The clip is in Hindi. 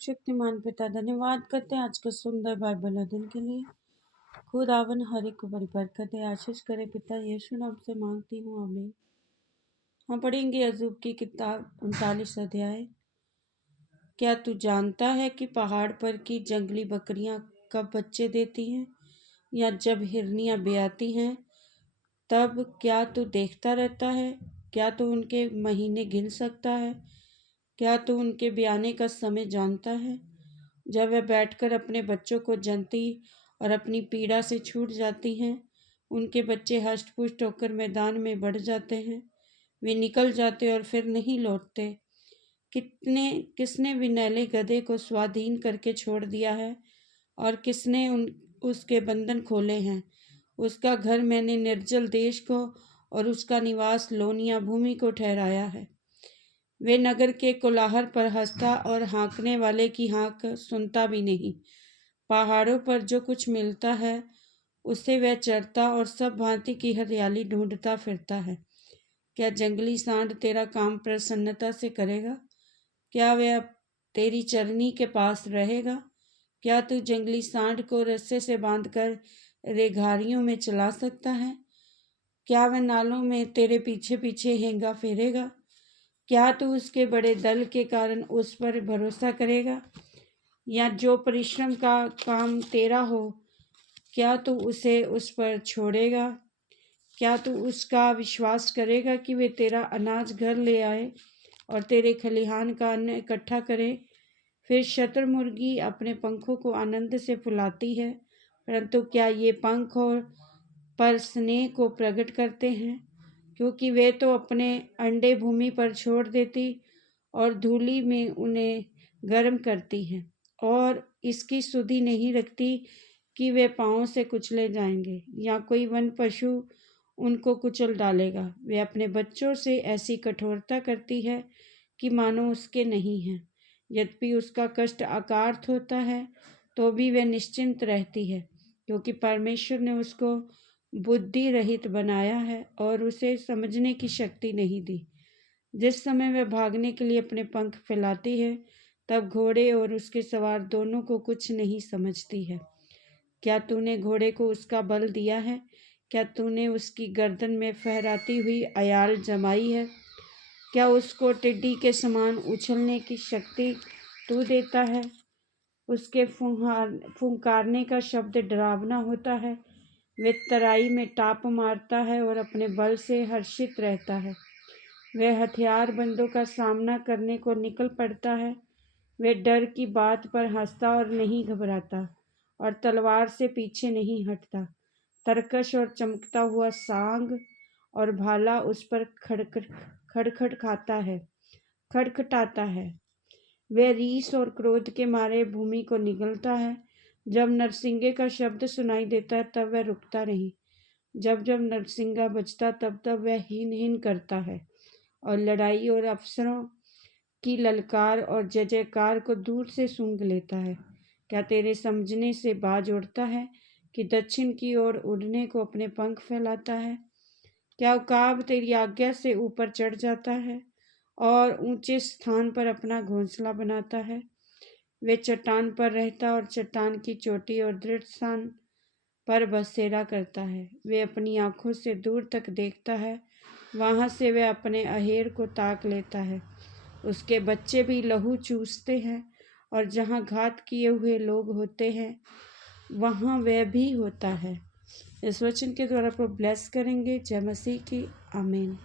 सर्वशक्तिमान पिता धन्यवाद करते हैं आज का सुंदर बाइबल अध्ययन के लिए। खुदावन हर एक को बड़ी बरकत है, आशीष करे पिता यीशु नाम से मांगती हूँ, आमीन। हम पढ़ेंगे अय्यूब की किताब 39 अध्याय। क्या तू जानता है कि पहाड़ पर की जंगली बकरियां कब बच्चे देती हैं, या जब हिरनियां ब्याती हैं तब? क्या तू देखता रहता है? क्या तू उनके महीने गिन सकता है? क्या तू उनके ब्याने का समय जानता है? जब वह बैठकर अपने बच्चों को जनती और अपनी पीड़ा से छूट जाती हैं, उनके बच्चे हष्ट-पुष्ट होकर मैदान में बढ़ जाते हैं। वे निकल जाते और फिर नहीं लौटते। किसने विनैले गधे को स्वाधीन करके छोड़ दिया है, और किसने उसके बंधन खोले हैं? उसका घर मैंने निर्जल देश को और उसका निवास लोनिया भूमि को ठहराया है। वे नगर के कोलाहल पर हंसता और हाँकने वाले की हाँक सुनता भी नहीं। पहाड़ों पर जो कुछ मिलता है उससे वह चरता और सब भांति की हरियाली ढूंढता फिरता है। क्या जंगली सांड तेरा काम प्रसन्नता से करेगा? क्या वह तेरी चरनी के पास रहेगा? क्या तू जंगली सांड को रस्से से बांधकर रेघारियों में चला सकता है? क्या वह नालों में तेरे पीछे पीछे हेंगा फेरेगा? क्या तू उसके बड़े दल के कारण उस पर भरोसा करेगा, या जो परिश्रम का काम तेरा हो, क्या तू उसे उस पर छोड़ेगा? क्या तू उसका विश्वास करेगा कि वे तेरा अनाज घर ले आए और तेरे खलिहान का अन्न इकट्ठा करे? फिर शतुरमुर्गी अपने पंखों को आनंद से फुलाती है, परंतु क्या ये पंख और पर स्नेह को प्रकट करते हैं? क्योंकि वे तो अपने अंडे भूमि पर छोड़ देती और धूलि में उन्हें गर्म करती हैं, और इसकी सुधि नहीं रखती कि वे पाँव से कुचले जाएंगे या कोई वन पशु उनको कुचल डालेगा। वे अपने बच्चों से ऐसी कठोरता करती है कि मानो उसके नहीं हैं। यद्यपि उसका कष्ट अकार्थ होता है तो भी वह निश्चिंत रहती है, क्योंकि परमेश्वर ने उसको बुद्धि रहित बनाया है और उसे समझने की शक्ति नहीं दी। जिस समय वह भागने के लिए अपने पंख फैलाती है, तब घोड़े और उसके सवार दोनों को कुछ नहीं समझती है। क्या तूने घोड़े को उसका बल दिया है? क्या तूने उसकी गर्दन में फहराती हुई अयाल जमाई है? क्या उसको टिड्डी के समान उछलने की शक्ति तू देता है? उसके फुंकारने का शब्द डरावना होता है। वह तराई में टाप मारता है और अपने बल से हर्षित रहता है। वह हथियारबंदों का सामना करने को निकल पड़ता है। वह डर की बात पर हंसता और नहीं घबराता, और तलवार से पीछे नहीं हटता। तरकश और चमकता हुआ सांग और भाला उस पर खड़खटाता है। वह रीस और क्रोध के मारे भूमि को निगलता है। जब नरसिंगे का शब्द सुनाई देता है तब वह रुकता नहीं। जब जब नरसिंगा बजता तब तब वह हीन हीन करता है, और लड़ाई और अफसरों की ललकार और जय जयकार को दूर से सूंघ लेता है। क्या तेरे समझने से बाज उड़ता है कि दक्षिण की ओर उड़ने को अपने पंख फैलाता है? क्या उकाब तेरी आज्ञा से ऊपर चढ़ जाता है और ऊंचे स्थान पर अपना घोंसला बनाता है? वे चट्टान पर रहता और चट्टान की चोटी और दृढ़ स्थान पर बसेरा करता है। वे अपनी आँखों से दूर तक देखता है, वहाँ से वह अपने अहेर को ताक लेता है। उसके बच्चे भी लहू चूसते हैं, और जहाँ घात किए हुए लोग होते हैं वहाँ वह भी होता है। इस वचन के द्वारा आपको ब्लेस करेंगे। जय मसीह की, आमीन।